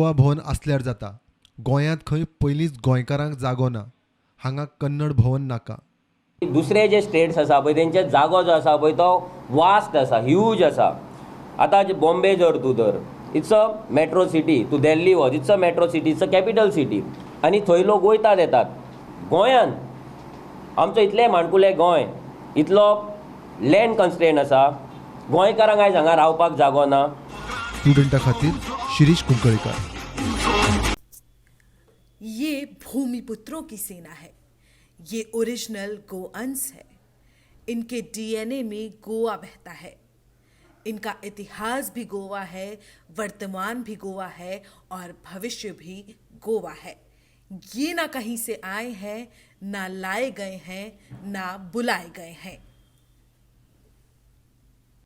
गोवा भवन आसल्यार जाता. गोंयांत खंय पयलींच गोंयकारांक जागो ना. हांगा कन्नड भवन नाका. दुसरे जे स्टेट्स आसा पळय तेंचे जागो जो आसा पळय तो वास्ट आसा, ह्यूज आसा. आतां बॉम्बे जर तूं धर, इट्स अ मेट्रो सिटी. तूं दिल्ली वच, it's a metro city, it's a capital city. आनी थंय लोक वयतात येतात. गोंयांत आमचो इतलें माणकुलें गोंय, इतलो लँड कन्स्ट्रेंट आसा. गोंयकारांक आयज हांगा रावपाक जागो ना. स्टुडंटा खातीर शिरीष कुंकळीकार. ये भूमिपुत्रों की सेना है. ये ओरिजिनल गोअंस है. इनके डीएनए में गोवा बहता है. इनका इतिहास भी गोवा है, वर्तमान भी गोवा है और भविष्य भी गोवा है. ये ना कहीं से आए हैं, ना लाए गए हैं, ना बुलाए गए हैं.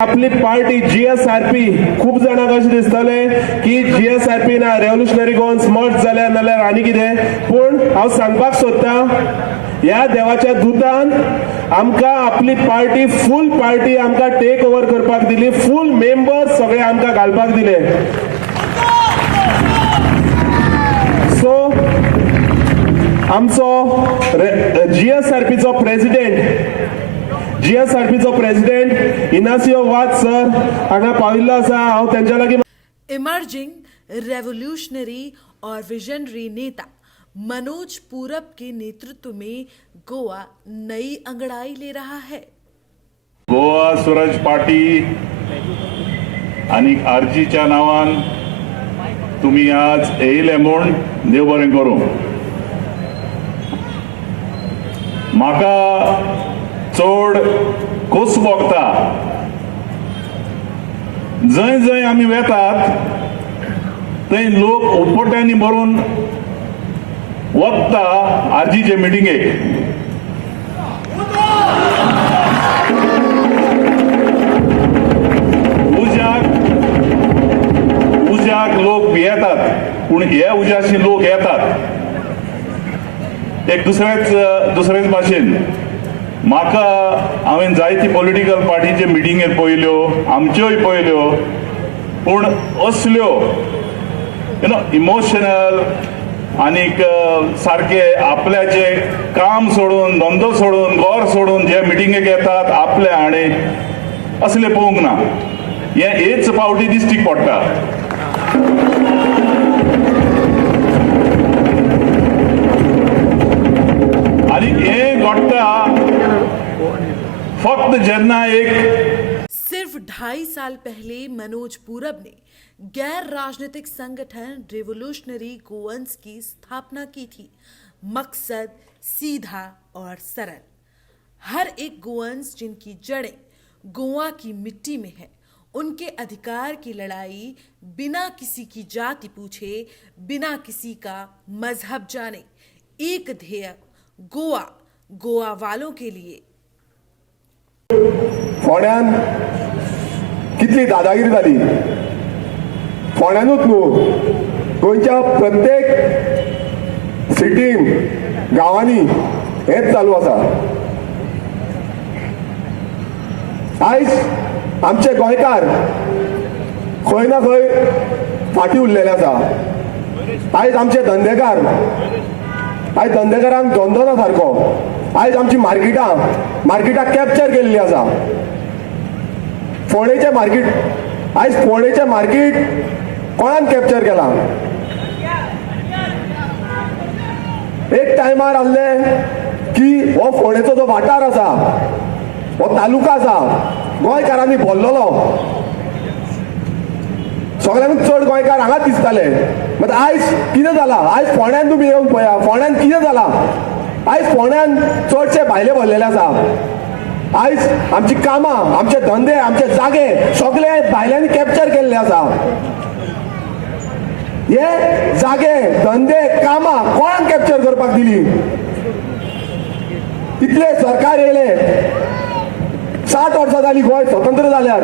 आपली पार्टी जीएसआरपी खूप जाणांक अशें दिसतले की जीएसआरपी ना रेव्होल्युशनरी गोवन्स मर्ज जाल्या नाल्यार आनी कितें. पूण हांव सांगपाक सोदतां, ह्या देवाच्या दुतान आमकां आपली पार्टी फूल पार्टी आमकां टेक ओवर करपाक दिली. फूल मेंबर्स सगळे आमकां घालपाक दिले. सो आमचो जीएसआरपीचो प्रेसिडेंट इनासियो वाज सर हांगा पाविल्लो आसा. हांव तेंच्या लागीं इमर्जिंग रेवोल्यूशनरी और विजनरी नेता मनोज पूरब के नेतृत्व में गोवा नई अंगड़ाई ले रहा है. गोवा स्वराज पार्टी आणि आरजीच्या नावान तुम्ही आज येयले म्हूण देव बरें करूं. म्हाका चड खोस भोगता. जंय जंय आमी वेतात थंय लोक उपट्यांनी भरून वता आरजीचे मिटिंगेक. उज्याक लोक येतात, पूण हे उज्याशी लोक येतात एक दुसरेच भाशेन. म्हाका हांवें जायती पॉलिटिकल पार्टीचे मिटिंगे पळयल्यो, आमच्योय पळयल्यो, पूण असल्यो इमोशनल आनीक सारखे आपल्याचे काम सोडून, धंदो सोडून, घर सोडून जे मिटिंगेक येतात आपले हाणे असले पळोवंक ना. हेच फावटी दिश्टीक पडटा. आनी हे घडटा फक्त जेन्ना एक सिर्फ 2.5 साल पहले मनोज पूरब ने गैर राजनीतिक संगठन रिवोल्यूशनरी गोवंस की स्थापना की थी. मकसद सीधा और सरल. हर एक गोवंस जिनकी जड़ें गोवा की मिट्टी में है, उनके अधिकार की लड़ाई बिना किसी की जाति पूछे, बिना किसी का मजहब जाने. एक ध्येय, गोवा, गोवा वालों के लिए. फोंड्यान कितली दादागिरी जाली. फोंड्यानूच न्हू, गोंयच्या प्रत्येक सिटीन, गांवांनी हेच चालू आसा. आयज आमचे गोंयकार खंय ना खंय फाटी उरलेले आसा. आयज आमचे धंदेकार, आयज धंदेकारांक धंदो ना सारको. आयज आमची मार्केटां कॅप्चर केल्ली आसा. फोंडेचें मार्केट कोणान कॅप्चर केला. एक टायमार आसले की हो फोंडेचो जो वाठार आसा, हो तालुका आसा, गोंयकारांनी भरलेलो. सगळ्यांत चड गोंयकार हांगाच दिसताले. मात आयज कितें जाला, आयज फोंड्यान तुमी येवन पळया, फोंड्यान कितें जाला. आयज फोंड्यान चडशे भायले भरलेले आसा. आयज आमची कामां, आमचे धंदे, आमचे जागे सगळे भायल्यांनी कॅप्चर केल्ले आसा. हे जागे, धंदे, कामां कोणाक कॅप्चर करपाक दिली. इतले सरकार येयले, 60 वर्सां जाली गोंय स्वतंत्र जाल्यार.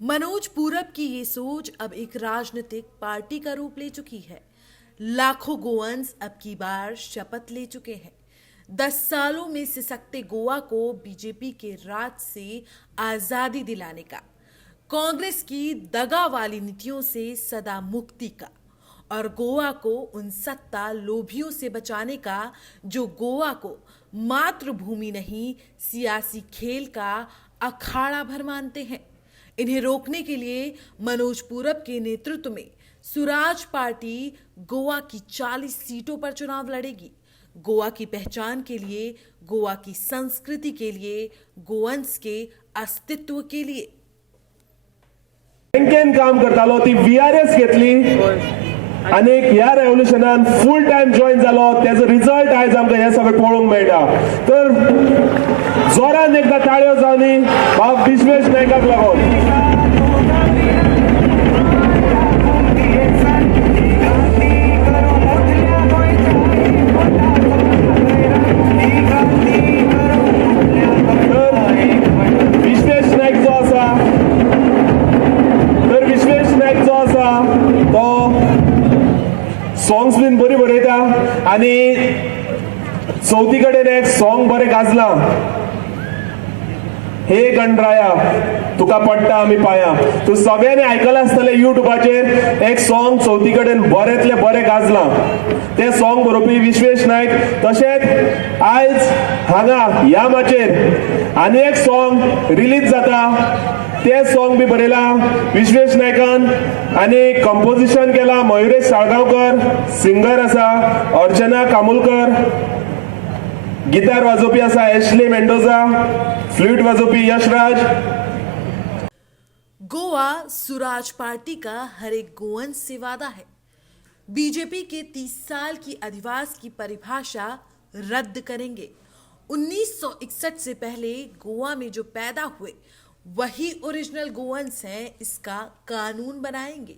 मनोज पूरब की ये सोच अब एक राजनीतिक पार्टी का रूप ले चुकी है. लाखों गोवंस अब की बार शपथ ले चुके हैं. 10 सालों में सिसकते गोवा को बीजेपी के राज से आजादी दिलाने का. कांग्रेस की दगा वाली नीतियों से सदा मुक्ति का और गोवा को उन सत्ता लोभियों से बचाने का जो गोवा को मातृभूमि नहीं सियासी खेल का अखाड़ा भर मानते हैं। इन्हें रोकने के लिए मनोज पूरब के नेतृत्व में सुराज पार्टी गोवा की 40 सीटों पर चुनाव लड़ेगी। गोवा की पहचान के लिए, गोवा की संस्कृति के लिए, गोवंस के अस्तित्व के लिए बँकेन काम करतालो ती VRS घेतली आणि ह्या रेव्होल्युशनान फुल टाइम जॉईन जालो त्याचो रिझल्ट आयज आमकां हे सगळें पळोवंक मेळटा। तर जोरान एकदा ताळयो जावनी बाब विश्वेश नायकाक लागून। सॉंग्स बीन बरी बरयता आणि चवथी कडेन एक सॉंग बरें गाजलां, हे गणराया तुका पडटा आमी पाया। तूं सगळ्यांनी आयकलां आसतलें युट्यूबाचेर एक सॉंग चवथी कडेन बरेंतले बरें गाजलां। तें सॉंग बरोवपी विश्वेश नायक। तशेंच आयज हांगा ह्या माचेर आनी एक सॉंग रिलीज जाता, ते सॉंग बी बरयलां विश्वेश नायकान आणि कंपोजिशन केला मयुरेश साळगांवकर, सिंगर आसा अर्चना कामुलकर, गिटार वाजोवपी आसा एशली मेंडोजा, फ्लूट वाजोवपी यशराज। गोवा सुराज पार्टी का हर एक गोवंस से वादा है। बीजेपी के 30 साल की अधिवास की परिभाषा रद्द करेंगे। 1961 से पहले गोवा में जो पैदा हुए वही ओरिजिनल गोवंस हैं, इसका कानून बनाएंगे।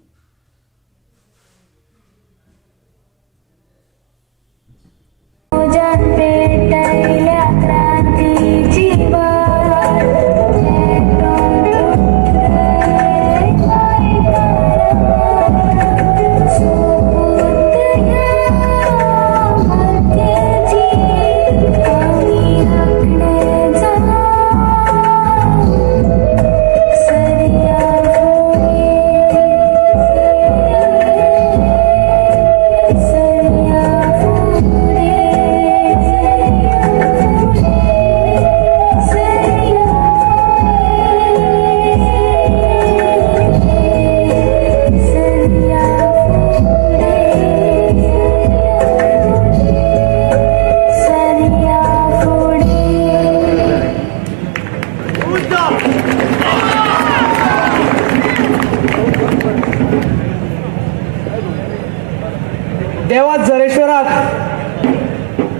देवात जरेश्वराक,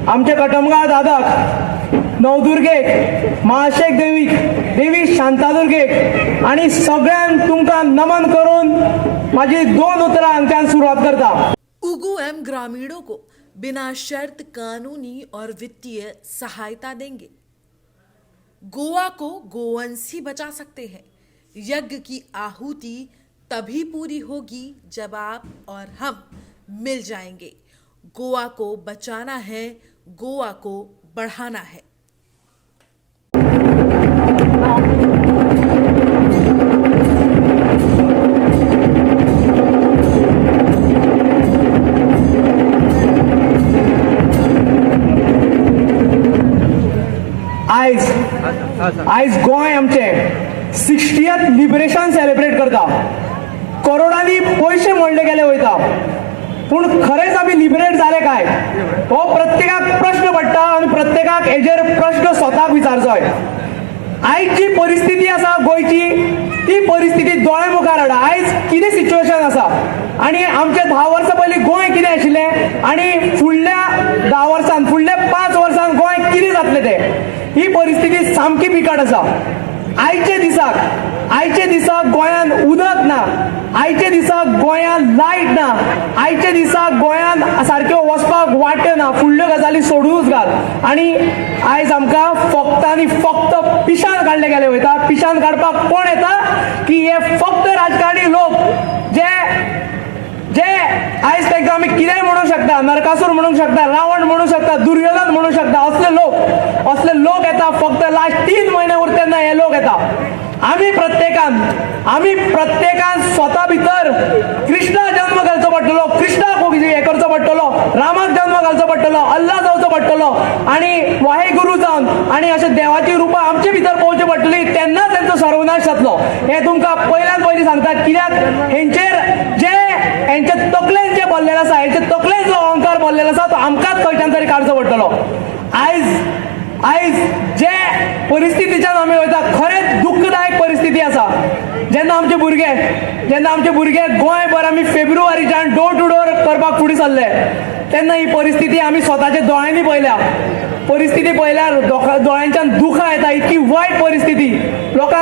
आमच्या कटमगाळ दादाक, नवदुर्गेक, महाशेक देवीक, देवी शांतादुर्गेक आणि सगळ्यांक तुमकां नमन करून माझी 2 उतरां हांगच्यान सुरुवात करता। उगूएम ग्रामीणों को बिना शर्त कानूनी और वित्तीय सहायता देंगे। गोवा को गोवंस ही बचा सकते हैं। यज्ञ की आहुति तभी पूरी होगी जब आप और हम मिल जाएंगे। गोवा को बचाना है, गोवा को बढ़ाना है। आयज गोंय आमचे 60th लिबरेशन सेलिब्रेट करता। करोडांनी पैसे मोडले गेले वयता, पूण खरेंच आमी लिबरेट जाले काय हो प्रत्येकाक प्रश्न पडटा आणि प्रत्येकाक हेजेर प्रश्न स्वताक विचारचोय। आयज जी परिस्थिती आसा गोंयची, ती परिस्थिती दोळे मुखार हाडा। आयज कितें सिच्युएशन आसा आणि आमचे 10 वर्सां पयलीं गोंय कितें आशिल्लें आणि फुडल्या 10 वर्सां, फुडल्या 5 वर्सां गोंय कितें जातलें तें, ही परिस्थिती सामकी बिकट आसा। आयचे दिसाक गोंयान उदक ना, आयचे दिसाक गोंयान लायट ना, आयचे दिसाक गोंयान सारक्यो वचपाक वाट्यो ना, फुडल्यो गजाली सोडूनच घाल। आणि आयज आमकां फक्त आनी फक्त पिशान काडले गेले वयता। पिशान काडपाक कोण येता की हे फक्त राजकारणी लोक जे जे आयज तांकां आमी कितेंय म्हणूंक शकता, नरकासूर म्हणूंक शकता, रावण म्हणूंक शकता, दुर्योधन म्हणूंक शकता, असले लोक येता। फक्त लास्ट 3 महिने उरता तेन्ना हे लोक येता। आम्ही प्रत्येकान स्वता भितर कृष्णा जन्म घालचो पडटलो, कृष्णाक हे करचो पडटलो, रामाक जन्म घालचो पडटलो, अल्लाह जावचो पडटलो आणि वाहेगुरू जावन आणि अशे देवाची रुपां आमचे भितर पळोवची पडटली, तेन्ना तेंचो सर्वनाश जातलो. हे तुमकां पयल्यान पयलीं सांगतात. कित्याक हेंचे तकलेन जे भरलेलें आसा, हेंचे तकलेन जो अहंकार भरलेलो आसा तो आमकांच खंयच्यान तरी काडचो पडटलो. आयज जे परिस्थितीच्यान आमी वयता, खरेंच दुःखदायक परिस्थिती आसा. जेन्ना आमचे भुरगे गोंयभर आमी फेब्रुवारीच्यान डोर टू डोर करपाक फुडें सरले, तेन्ना ही परिस्थिती आमी स्वताच्या दोळ्यांनी पळयल्या. परिस्थिती पळयल्यार दोळ्यांच्यान दुखां येता. इतकी वायट परिस्थिती. लोकांक